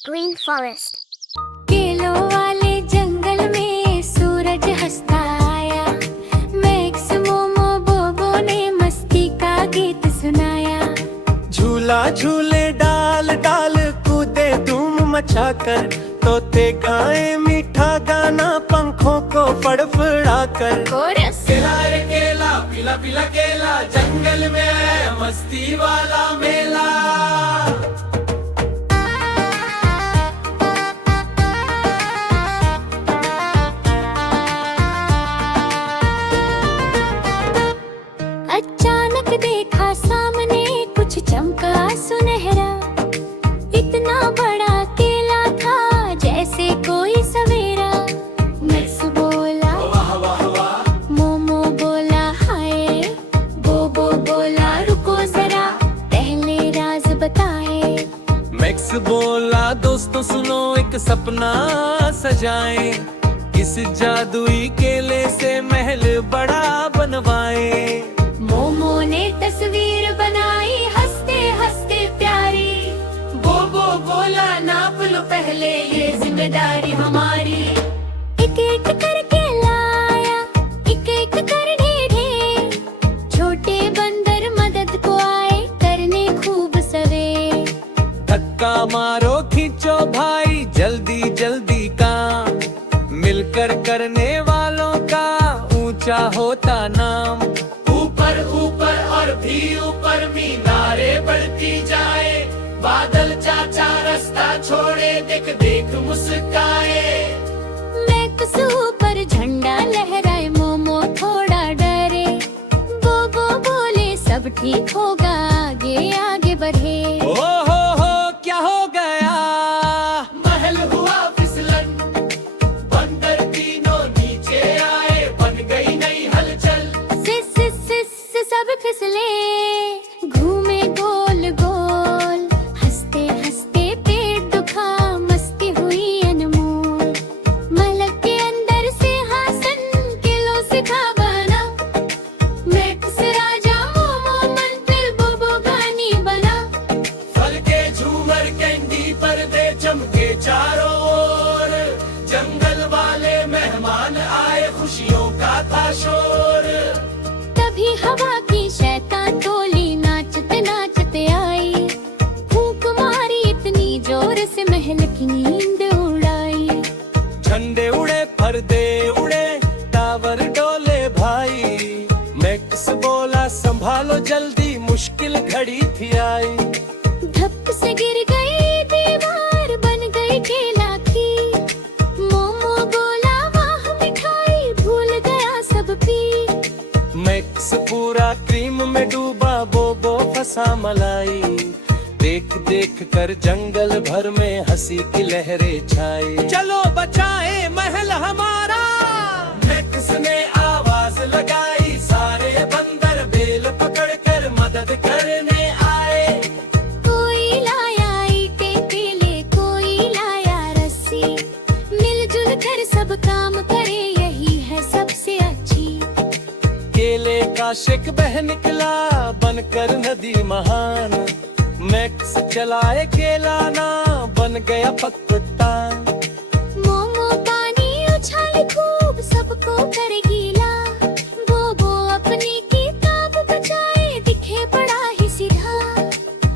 Green forest. केलों वाले जंगल में सूरज हंसता आया। मैक्स मोमो बोबो ने मस्ती का गीत सुनाया। झूला झूले डाल डाल कूदे धूम मचाकर, तोते गाए मीठा गाना पंखों को फड़फड़ा कर। कोरस। केला रे केला पीला पीला केला, जंगल में है मस्ती वाला मेला। अचानक देखा सामने कुछ चमका सुनहरा। इतना बड़ा केला था जैसे कोई सवेरा। मैक्स बोला वाह वाह वाह, मोमो बोला हाय, बोबो बोला रुको जरा पहले राज बताए। मैक्स बोला दोस्तों सुनो एक सपना सजाएं, इस जादुई केले से महल बड़ा बनवाएं। मोमो ने तस्वीर बनाई हंसते हंसते प्यारी। बोबो बोला नाप लो पहले ये जिम्मेदारी हमारी। एक एक करके लाया, एक एक कर ढेर। छोटे बंदर मदद को आए करने खूब सवेर। धक्का मारो खींचो भाई जल्दी जल्दी काम, मिलकर करने वालों का ऊंचा होता नाम। ऊपर ऊपर और भी ऊपर मीनारे बढ़ती जाए, बादल चाचा रास्ता छोड़े देख देख मुस्काए। मैक्स ऊपर झंडा लहराए, मोमो थोड़ा डरे। बोबो बोले सब ठीक होगा आगे आगे बढ़े। ओ हो क्या हो गया, महल हुआ फिसलन, बंदर तीनों नीचे आए, बन गई नई हलचल। सिस सब फिसले घूमे गोल गोल। हंसते हंसते पेट दुखा मस्ती हुई अनमोल। मलक के अंदर से हासन किलो से था बना। मैक्स राजा मोमो मंत्रिल बोबो गानी बना। फल के झूमर कैंडी पर्दे चमके चारों ओर, जंगल वाले मेहमान आए खुशियों का था शोर। तभी हवा की शैतान टोली नाचते नाचते आई। फूंक मारी इतनी जोर से महल की नींद उड़ाई। झंडे उड़े पर्दे उड़े टावर डोले भाई, मैक्स बोला संभालो जल्दी मुश्किल घड़ी थी आई। धप से गिर गई दीवार बन गई केला की। मोमो बोला वाह मिठाई भूल गया सब पी। मैक्स पूरा क्रीम में डूबा, बोबो फंसा मलाई। देख देख कर जंगल भर में हंसी की लहरें छाई। चलो बचाए महल हमारा, मैक्स ने आवाज लगाई। सारे बंदर बेल पकड़कर मदद करने आए। कोई लाया ईंटे केले, कोई लाया रस्सी। मिलजुल कर सब काम करे यही है सबसे अच्छी। केले का शेक बह निकला बनकर नदी महान, मैक्स चलाए केला ना बन गया पकड़तान। मोमो पानी उछाले खूब सबको कर गीला। बोबो अपनी किताब बचाए दिखे बड़ा ही सीधा।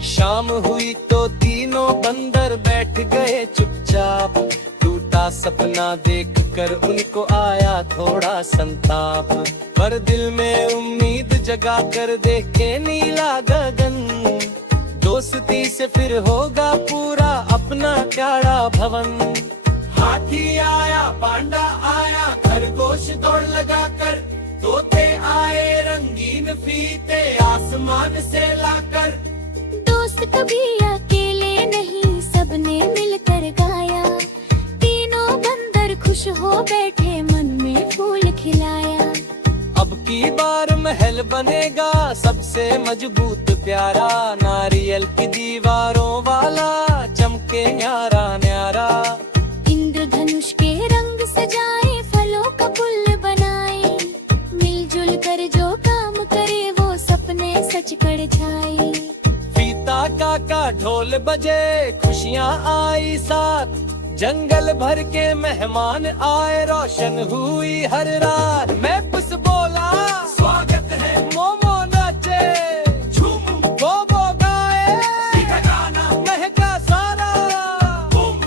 शाम हुई तो तीनों बंदर बैठ गए चुपचाप, टूटा सपना देखकर उनको आया थोड़ा संताप। पर दिल में उम्मीद जगा कर देखे नीला गगन, दोस्ती से फिर होगा पूरा अपना प्यारा भवन। हाथी आया पांडा आया खरगोश दौड़ लगा कर, तोते आए रंगीन फीते आसमान से लाकर। दोस्त कभी अकेले नहीं सबने मिलकर गाया। तीनों बंदर खुश हो बैठे मन में फूल खिलाया। अब की बार महल बनेगा सबसे मजबूत प्यारा, नारियल की दीवारों वाला चमके न्यारा न्यारा। इंद्रधनुष के रंग सजाए फलों का पुल बनाए। मिलजुल कर जो काम करे वो सपने सच कर जाए। फीता काका ढोल ढोल बजे खुशियाँ आई साथ, जंगल भर के मेहमान आए, रोशन हुई हर रात। मैं पुस बोला स्वागत है, मोमो नाचे झूम, बोबो गाए गाना, महका सारा बूम।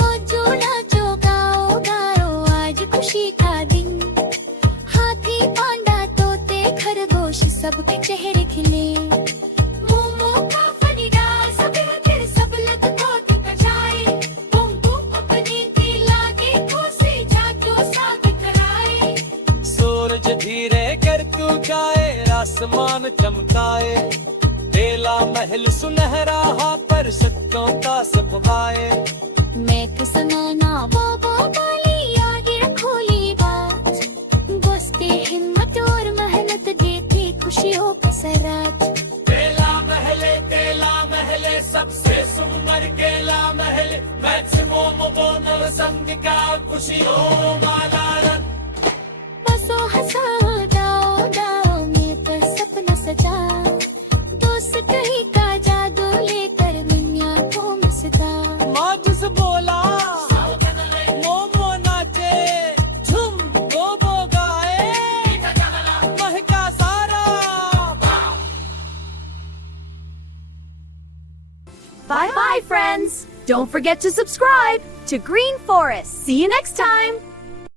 मौजो नाचो गाओ गाओ आज खुशी का दिन, हाथी पांडा तोते खरगोश सबके चेहरे खिले। मोमो का फनी डांस फिर सब लग कोट बजाए, बूम बूम अपनी दिला की खुशी जादू साथ कराए। सूरज धीरे कर तू जाए, आसमान चमकाए, बेला महल सुनहरा हा पर सत्यों का सब आए। मैं किसना वो बोली आगे रखोली बात, दोस्ती हिम्मत और मेहनत देती खुशियों का सराज। तेला महले सबसे सुंदर केला महल, मैक्सिमम बोनल संग का खुशियों वाला रंग। बसो हंसाओ दाओ दाओ मैं पर सपना सजा, दोस्त ही का जादू लेकर दुनिया को मसदा। माजिस बोला मोमो नाचे झूम, बोबो गाए महका सारा। Bye bye, friends! Don't forget to subscribe to Green Forest. See you next time!